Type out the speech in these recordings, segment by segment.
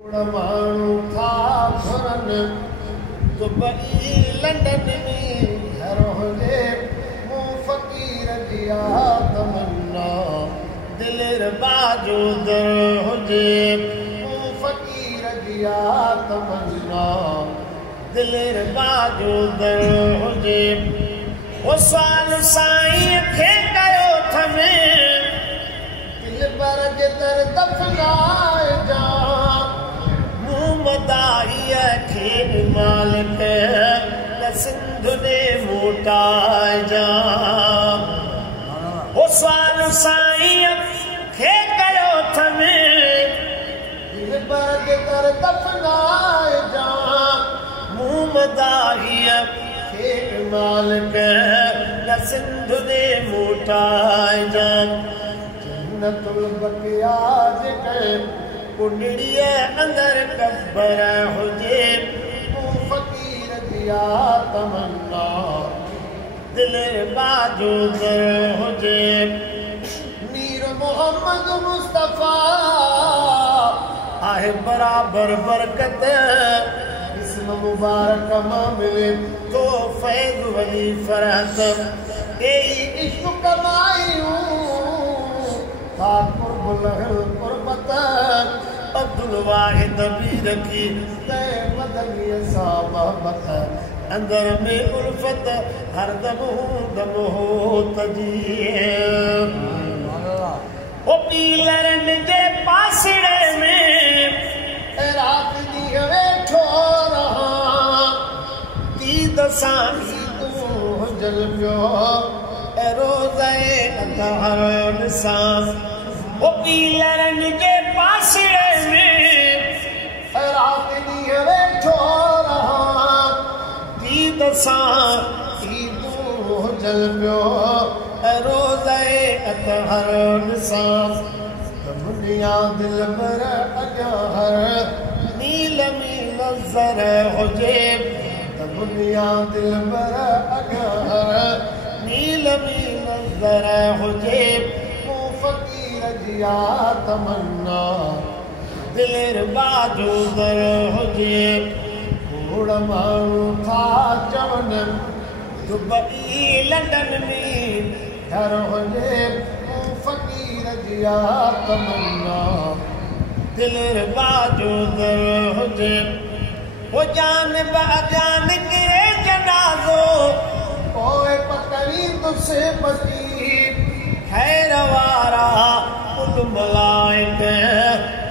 माण्हू था घुरनि दुबई लंडन में घर हुजे मूं फ़क़ीर जी तमन्ना दिलि बाजो दर हुजे मूं फ़क़ीर जी तमन्ना दिलि बाजो दर हुजे ओ सुवाल साईं खे कयो थमे दिलि बर जे दर दफ़नाए जा मदाईअ खे मालिक न सिंध ने मोटाए जा ओ सुवाल साईं खे कयो थमे दिलि बर जे दर दफ़नाए जा मूं मदाईअ खे मालिक न सिंध ने मोटाए जा जन्नतुल बक़िया जेके कुंडड़ीअ अंदर कब्र हुजे मूं फ़क़ीर जी तमन्ना दिलि बाजो दर हुजे मीर मोहम्मद मुस्तफ़ा आहे बराबर बरकत इस्म मुबारक मां मिले तो फैज़ वली फरहत ए इश्क कमायूं था कुर्ब लहल कुर्बत अब्दुल वाहिद भी रखी तय मदनी सा मोहब्बत अंदर में उल्फत हर दम हो तजी ओ पीलरन जे पासड़े में रात दी वेठो रहा दीद सानी तू जल पियो रोज़े अतहर निशान ओ पीलरन जे पासड़े में रात दी वेठो रहा दीद सां दीदो जल पियो रोज़े अतहर निशान दुनिया दिल पर अजहर नील नील ज़र हुजे दुनिया दिल पर अजहर नील नील ज़र हुजे मूं फ़क़ीर जी तमन्ना दिलि बाजो दर हुजे कूड़ माण्हू था चवनि दुबई लंडन में घर हुजे मूं फ़क़ीर जी तमन्ना दिलि बाजो दर हुजे वो जान बजान किरे जनाज़ो ओए पकड़ी तुझसे बची खैर वारा कुल मलाइक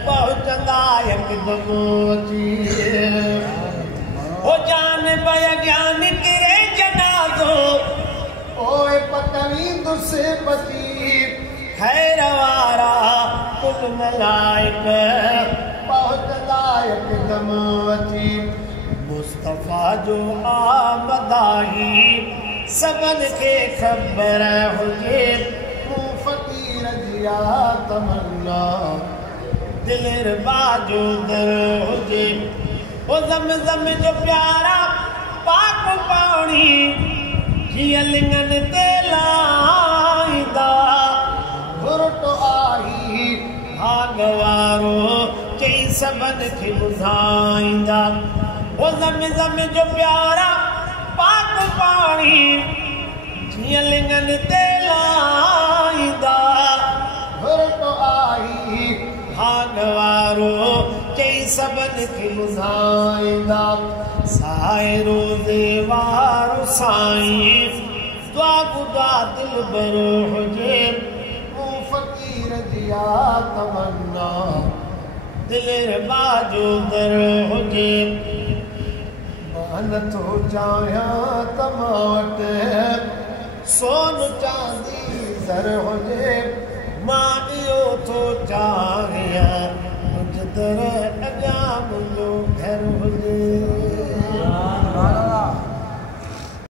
पहुंचंदा यकदम अची ओ जान बयान किरे जनाज़ो ओए पकड़ी तुझसे बची खैर वारा कुल मलाइक पहुंचंदा यकदम अची मुस्तफ़ा जो आमदाही सबन के ख़बर हुजे मूं फ़क़ीर जी तमन्ना दिलि बाजो दर हुजे ओ ज़म जो प्यारा पाक पाणी जीअं लिंगन ते लाईंदा घुरटो आई भाग वारो चई सबन खे ॿुधाईंदा ओ ज़म जो प्यारा पाक पाणी जीअं लिंगन ते लाईंदा घुरटो आई भाग वारो चई सबन खे ॿुधाईंदा साए रोज़े वारो साईं दुआ ॿुधा दिलि बर हुजे मूं फ़क़ीर जी तमन्ना दिलि बाजो दर हुजे नथो चाहियां त मां वटि सोन चांदी ज़र हुजे मां इहो थो चाहियां तुंहिंजे दर अॻियां मुंहिंजो